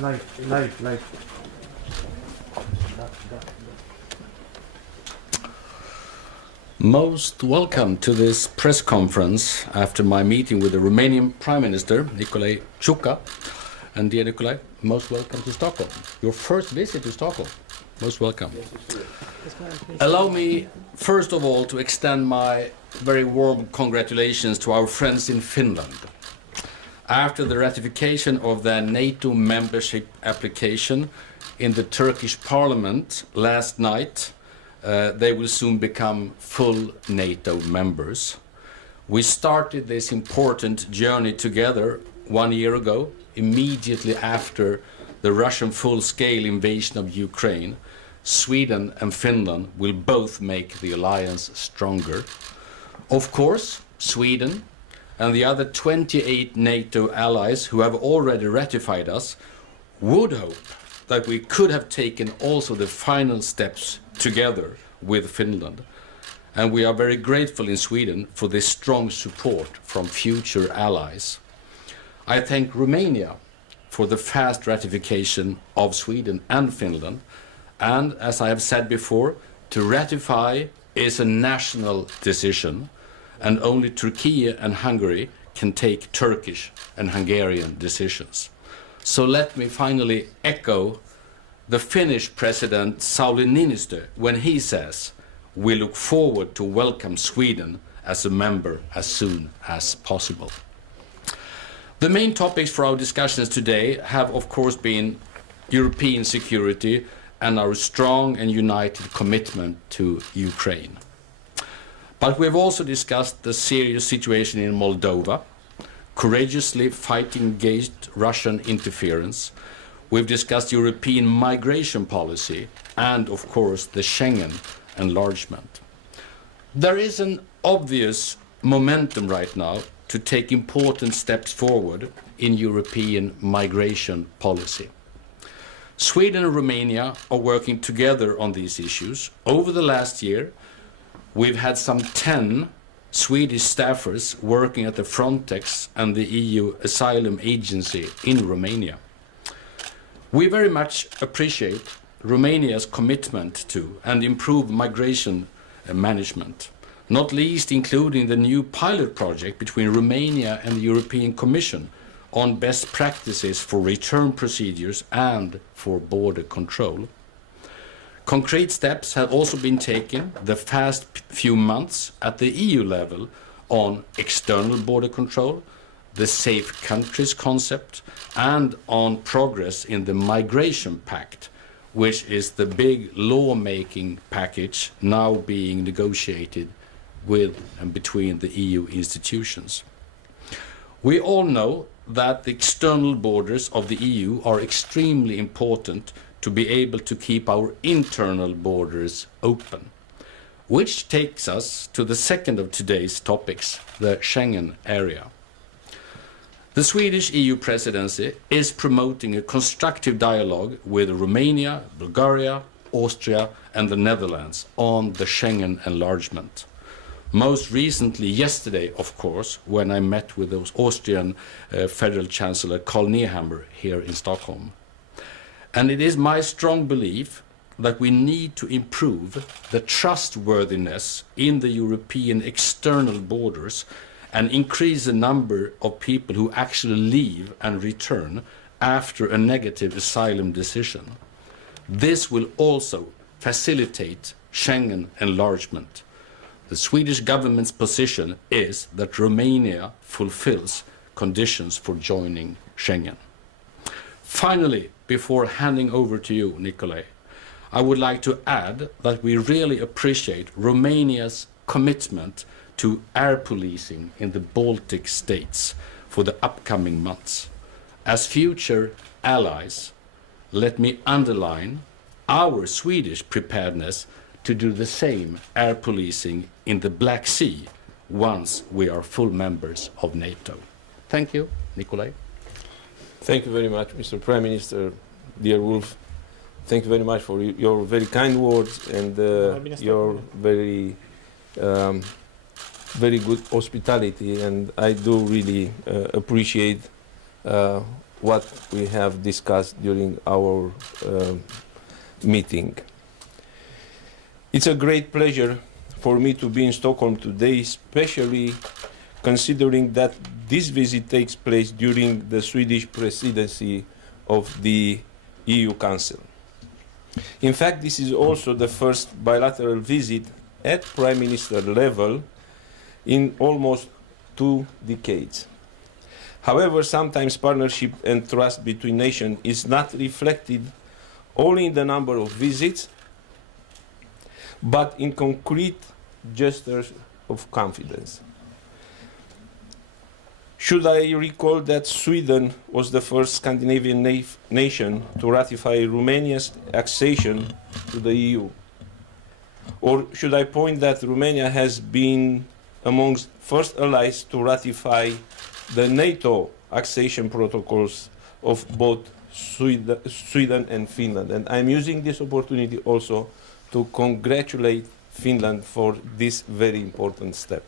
Live. Most welcome to this press conference after my meeting with the Romanian Prime Minister, Nicolae Ciucă. And dear Nicolae, most welcome to Stockholm. Your first visit to Stockholm. Most welcome. Allow me, first of all, to extend my very warm congratulations to our friends in Finland. After the ratification of their NATO membership application in the Turkish parliament last night, they will soon become full NATO members. We started this important journey together 1 year ago, immediately after the Russian full-scale invasion of Ukraine. Sweden and Finland will both make the alliance stronger. Of course, Sweden and the other 28 NATO allies who have already ratified us would hope that we could have taken also the final steps together with Finland. And we are very grateful in Sweden for this strong support from future allies. I thank Romania for the fast ratification of Sweden and Finland. And as I have said before, to ratify is a national decision, and only Turkey and Hungary can take Turkish and Hungarian decisions. So let me finally echo the Finnish President Sauli Niinistö when he says, "We look forward to welcome Sweden as a member as soon as possible." The main topics for our discussions today have of course been European security and our strong and united commitment to Ukraine. But we've also discussed the serious situation in Moldova, courageously fighting against Russian interference. We've discussed European migration policy and, of course, the Schengen enlargement. There is an obvious momentum right now to take important steps forward in European migration policy. Sweden and Romania are working together on these issues. Over the last year, we've had some 10 Swedish staffers working at the Frontex and the EU Asylum Agency in Romania. We very much appreciate Romania's commitment to and improve migration management, not least including the new pilot project between Romania and the European Commission on best practices for return procedures and for border control. Concrete steps have also been taken the past few months at the EU level on external border control, the safe countries concept, and on progress in the Migration Pact, which is the big lawmaking package now being negotiated with and between the EU institutions. We all know that the external borders of the EU are extremely important to be able to keep our internal borders open, which takes us to the second of today's topics, the Schengen area. The Swedish EU presidency is promoting a constructive dialogue with Romania, Bulgaria, Austria and the Netherlands on the Schengen enlargement. Most recently yesterday, of course, when I met with the Austrian Federal Chancellor Karl Nehammer here in Stockholm. And it is my strong belief that we need to improve the trustworthiness in the European external borders and increase the number of people who actually leave and return after a negative asylum decision. This will also facilitate Schengen enlargement. The Swedish government's position is that Romania fulfills conditions for joining Schengen. Finally, before handing over to you, Nicolae, I would like to add that we really appreciate Romania's commitment to air policing in the Baltic states for the upcoming months. As future allies, let me underline our Swedish preparedness to do the same air policing in the Black Sea once we are full members of NATO. Thank you, Nicolae. Thank you very much, Mr. Prime Minister, dear Wolf. Thank you very much for your very kind words and your very good hospitality, and I do really appreciate what we have discussed during our meeting. It's a great pleasure for me to be in Stockholm today, especially considering that this visit takes place during the Swedish presidency of the EU Council. In fact, this is also the first bilateral visit at Prime Minister level in almost 2 decades. However, sometimes partnership and trust between nations is not reflected only in the number of visits, but in concrete gestures of confidence. Should I recall that Sweden was the first Scandinavian nation to ratify Romania's accession to the EU? Or should I point that Romania has been amongst first allies to ratify the NATO accession protocols of both Sweden and Finland? And I'm using this opportunity also to congratulate Finland for this very important step.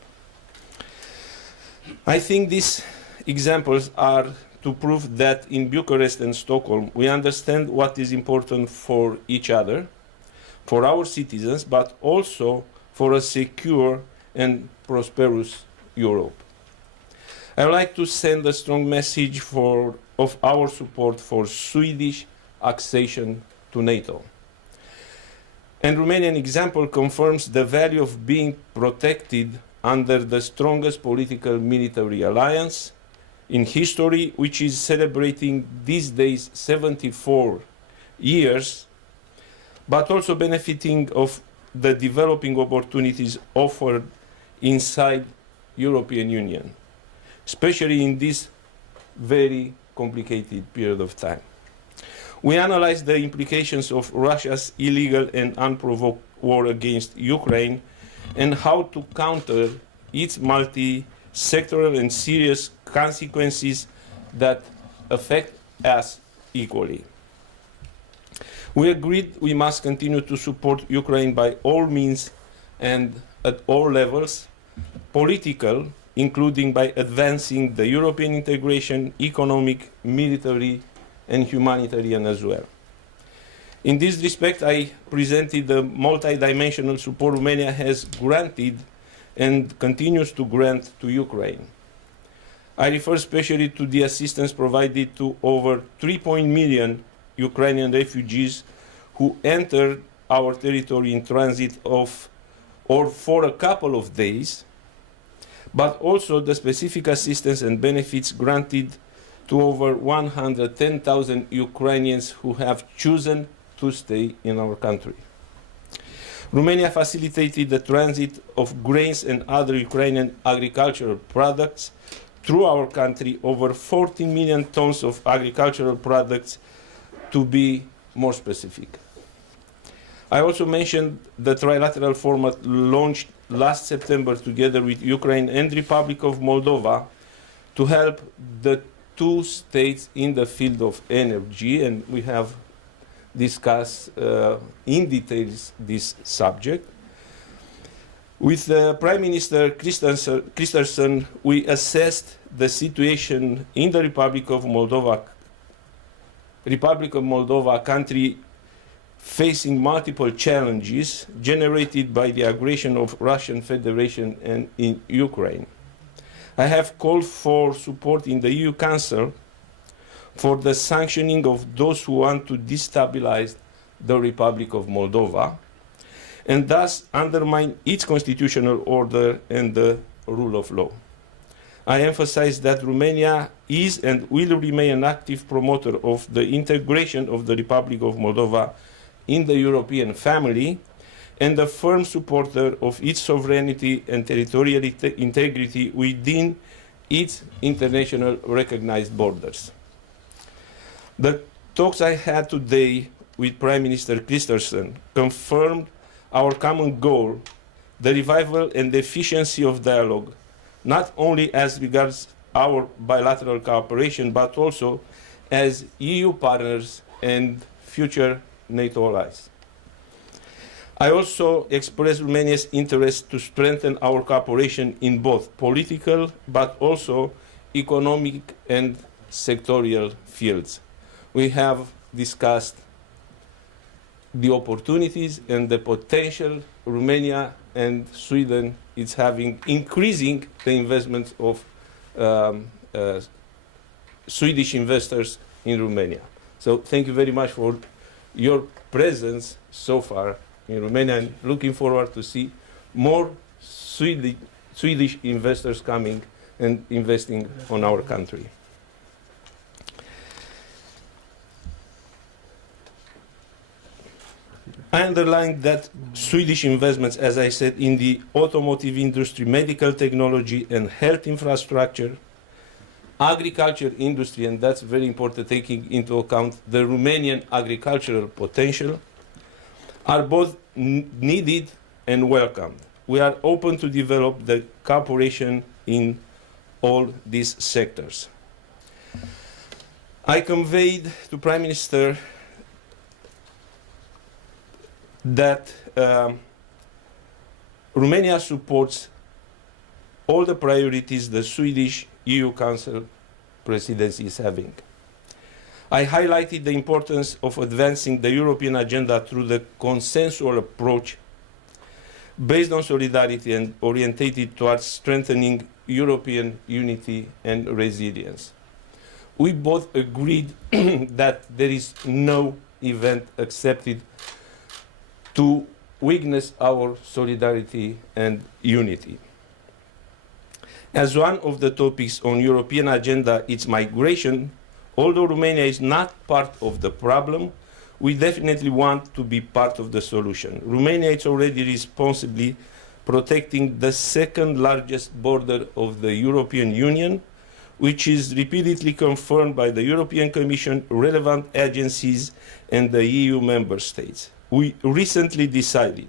I think these examples are to prove that in Bucharest and Stockholm we understand what is important for each other, for our citizens, but also for a secure and prosperous Europe. I would like to send a strong message of our support for Swedish accession to NATO. And Romanian example confirms the value of being protected under the strongest political military alliance in history, which is celebrating these days 74 years, but also benefiting of the developing opportunities offered inside European Union, especially in this very complicated period of time. We analyzed the implications of Russia's illegal and unprovoked war against Ukraine and how to counter its multi-sectoral and serious consequences that affect us equally. We agreed we must continue to support Ukraine by all means and at all levels, political, including by advancing the European integration, economic, military, and humanitarian as well. In this respect, I presented the multi-dimensional support Romania has granted and continues to grant to Ukraine. I refer especially to the assistance provided to over 3 million Ukrainian refugees who entered our territory in transit or for a couple of days, but also the specific assistance and benefits granted to over 110,000 Ukrainians who have chosen to stay in our country. Romania facilitated the transit of grains and other Ukrainian agricultural products through our country, over 14 million tons of agricultural products to be more specific. I also mentioned the trilateral format launched last September together with Ukraine and Republic of Moldova to help the two states in the field of energy, and we have discussed in details this subject. With Prime Minister Kristersson, we assessed the situation in the Republic of Moldova, a country facing multiple challenges generated by the aggression of Russian Federation and in Ukraine. I have called for support in the EU Council for the sanctioning of those who want to destabilize the Republic of Moldova and thus undermine its constitutional order and the rule of law. I emphasize that Romania is and will remain an active promoter of the integration of the Republic of Moldova in the European family and a firm supporter of its sovereignty and territorial integrity within its international recognized borders. The talks I had today with Prime Minister Kristersson confirmed our common goal, the revival and efficiency of dialogue, not only as regards our bilateral cooperation, but also as EU partners and future NATO allies. I also expressed Romania's interest to strengthen our cooperation in both political but also economic and sectorial fields. We have discussed the opportunities and the potential Romania and Sweden is having, increasing the investment of Swedish investors in Romania. So thank you very much for your presence so far in Romania, and looking forward to see more Swedish investors coming and investing on our country. I underline that Swedish investments, as I said, in the automotive industry, medical technology and health infrastructure, agriculture industry, and that's very important taking into account the Romanian agricultural potential, are both needed and welcomed. We are open to develop the cooperation in all these sectors. I conveyed to Prime Minister that Romania supports all the priorities the Swedish EU Council presidency is having. I highlighted the importance of advancing the European agenda through the consensual approach based on solidarity and orientated towards strengthening European unity and resilience. We both agreed that there is no event accepted to weakness our solidarity and unity. As one of the topics on European agenda is migration, although Romania is not part of the problem, we definitely want to be part of the solution. Romania is already responsibly protecting the second largest border of the European Union, which is repeatedly confirmed by the European Commission, relevant agencies, and the EU member states. We recently decided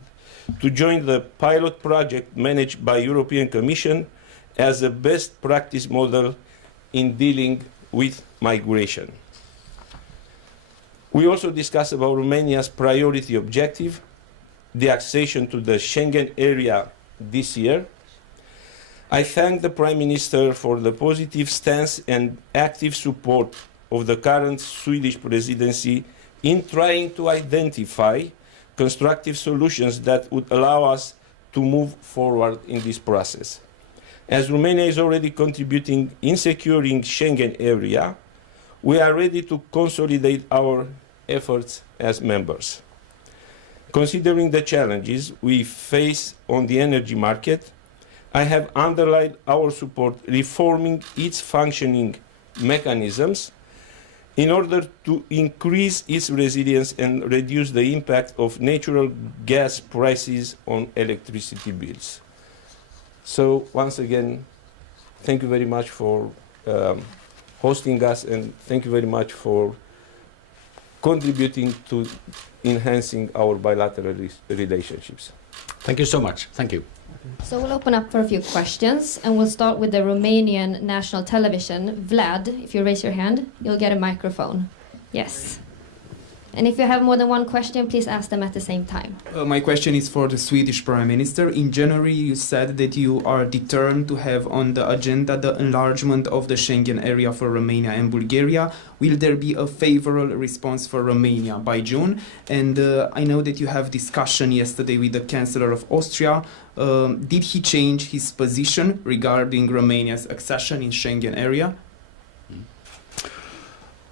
to join the pilot project managed by European Commission as a best practice model in dealing with migration. We also discussed about Romania's priority objective, the accession to the Schengen area this year. I thank the Prime Minister for the positive stance and active support of the current Swedish presidency in trying to identify constructive solutions that would allow us to move forward in this process. As Romania is already contributing in securing Schengen area, we are ready to consolidate our efforts as members. Considering the challenges we face on the energy market, I have underlined our support reforming its functioning mechanisms in order to increase its resilience and reduce the impact of natural gas prices on electricity bills. So once again, thank you very much for hosting us, and thank you very much for contributing to enhancing our bilateral relationships. Thank you so much. Thank you. So we'll open up for a few questions, and we'll start with the Romanian national television. Vlad, if you raise your hand, you'll get a microphone. Yes. And if you have more than one question, please ask them at the same time. My question is for the Swedish Prime Minister. In January, you said that you are determined to have on the agenda the enlargement of the Schengen area for Romania and Bulgaria. Will there be a favorable response for Romania by June? And I know that you have discussion yesterday with the Chancellor of Austria. Did he change his position regarding Romania's accession in Schengen area?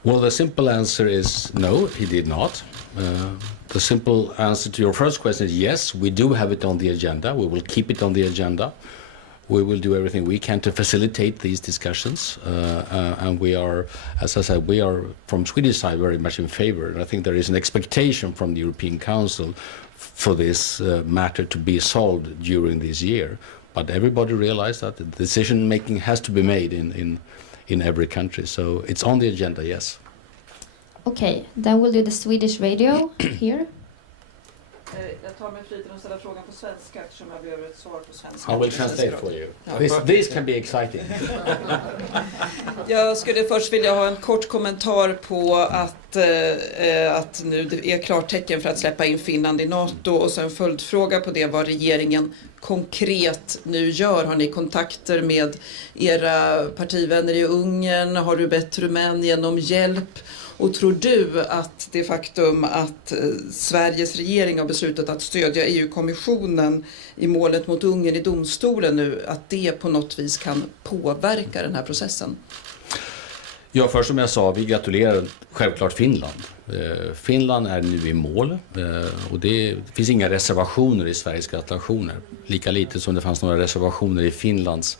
Well, the simple answer is no, he did not. The simple answer to your first question is yes, we do have it on the agenda. We will keep it on the agenda. We will do everything we can to facilitate these discussions. And we are, as I said, we are from Swedish side very much in favor. And I think there is an expectation from the European Council for this matter to be solved during this year. But everybody realized that the decision making has to be made in every country. So it's on the agenda, yes. Okay, then we'll do the Swedish radio here. Jag tar mig friheten att ställa frågan på svenska eftersom jag behöver ett svar på svenska. I will translate for you. This can be exciting. Jag skulle först vilja ha en kort kommentar på att nu det är klartecken för att släppa in Finland i NATO och sen en följdfråga på det vad regeringen konkret nu gör. Har ni kontakter med era partivänner i Ungern? Har du bett Rumänien om hjälp? Och tror du att det faktum att Sveriges regering har beslutat att stödja EU-kommissionen i målet mot Ungern i domstolen nu, att det på något vis kan påverka den här processen? Ja, först som jag sa, vi gratulerar självklart Finland. Finland är nu i mål och det finns inga reservationer i Sveriges gratulationer. Lika lite som det fanns några reservationer i Finlands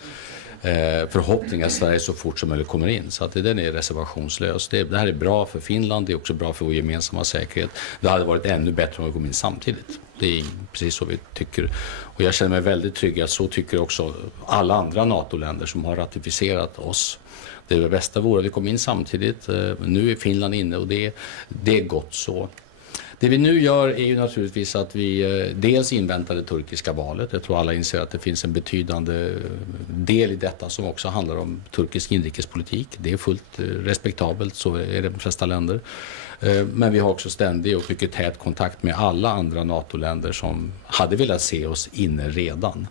förhoppning att Sverige så fort som möjligt kommer in. Så att den är reservationslös. Det här är bra för Finland, det är också bra för vår gemensamma säkerhet. Det hade varit ännu bättre om vi kom in samtidigt. Det är precis så vi tycker. Och jag känner mig väldigt trygg att så tycker också alla andra NATO-länder som har ratificerat oss. Det bästa vore att vi kom in samtidigt. Nu är Finland inne och det är gott så. Det vi nu gör är ju naturligtvis att vi dels inväntar det turkiska valet. Jag tror alla inser att det finns en betydande del i detta som också handlar om turkisk inrikespolitik. Det är fullt respektabelt, så är det i de flesta länder. Men vi har också ständig och mycket tät kontakt med alla andra NATO-länder som hade velat se oss inne redan.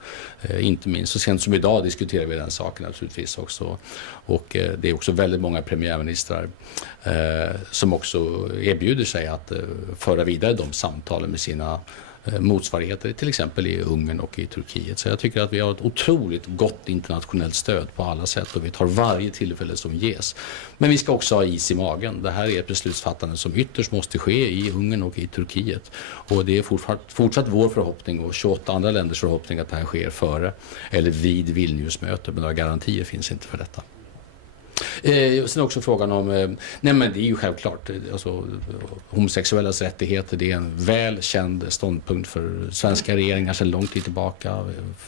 Inte minst så sent som idag diskuterar vi den saken naturligtvis också. Och det är också väldigt många premiärministrar som också erbjuder sig att föra vidare de samtalen med sina motsvarigheter, till exempel i Ungern och i Turkiet. Så jag tycker att vi har ett otroligt gott internationellt stöd på alla sätt och vi tar varje tillfälle som ges. Men vi ska också ha is i magen. Det här är ett beslutsfattande som ytterst måste ske i Ungern och i Turkiet. Och det är fortsatt vår förhoppning och 28 andra länders förhoppning att det här sker före eller vid Vilniusmötet, men några garantier finns inte för detta. Sen också frågan om, nej men det är ju självklart, alltså, homosexuellas rättigheter, det är en väl känd ståndpunkt för svenska regeringar sedan lång tid tillbaka,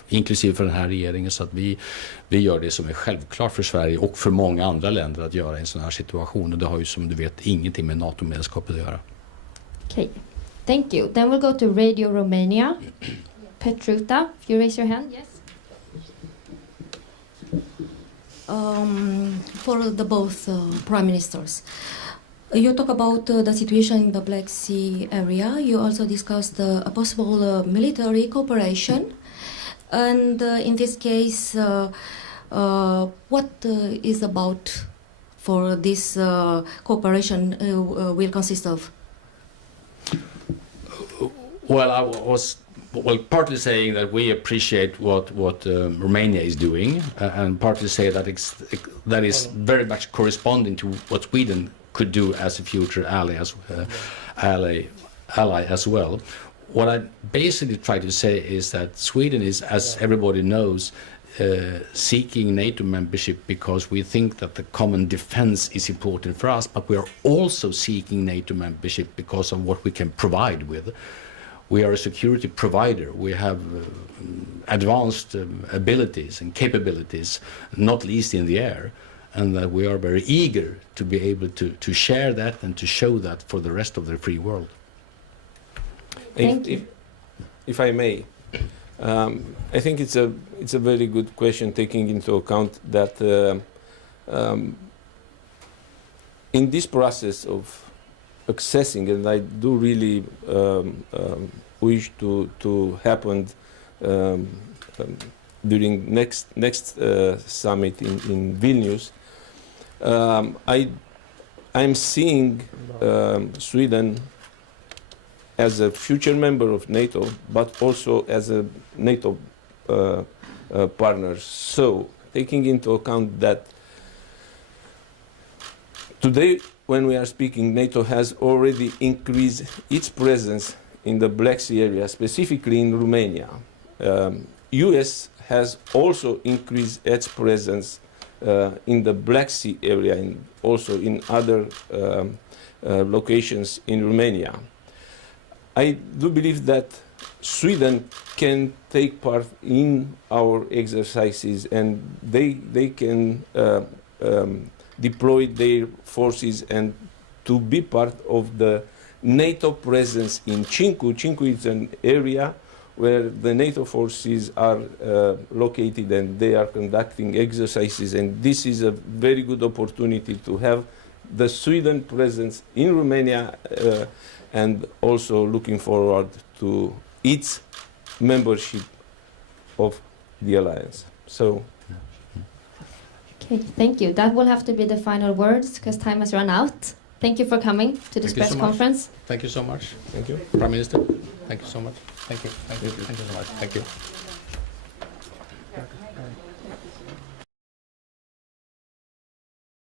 inklusive för den här regeringen, så att vi gör det som är självklart för Sverige och för många andra länder att göra i en sån här situation, och det har ju som du vet ingenting med NATO-medlemskapet att göra. Okay, thank you. Then we'll go to Radio Romania. Petruta, if you raise your hand, yes. For the both prime ministers. You talk about the situation in the Black Sea area. You also discussed a possible military cooperation. And in this case, what is about for this cooperation will consist of? Well, I was partly saying that we appreciate what Romania is doing, and partly say that that is very much corresponding to what Sweden could do as a future ally as well. What I basically try to say is that Sweden is, as everybody knows, seeking NATO membership because we think that the common defense is important for us, but we are also seeking NATO membership because of what we can provide with. We are a security provider. We have advanced abilities and capabilities, not least in the air, and that we are very eager to be able to share that and to show that for the rest of the free world. If I may, I think it's a very good question, taking into account that in this process of accessing, and I do really wish to happen during next summit in Vilnius. I'm seeing Sweden as a future member of NATO, but also as a NATO partner. So, taking into account that today, when we are speaking, NATO has already increased its presence in the Black Sea area, specifically in Romania. US has also increased its presence in the Black Sea area and also in other locations in Romania. I do believe that Sweden can take part in our exercises, and they can deploy their forces and to be part of the NATO presence in Cinku. Cinku is an area where the NATO forces are located and they are conducting exercises, and this is a very good opportunity to have the Sweden presence in Romania and also looking forward to its membership of the alliance. So. Okay, thank you. That will have to be the final words because time has run out. Thank you for coming to this press conference. Thank you so much. Thank you. Prime Minister, thank you so much. Thank you. Thank you. Thank you so much. Thank you.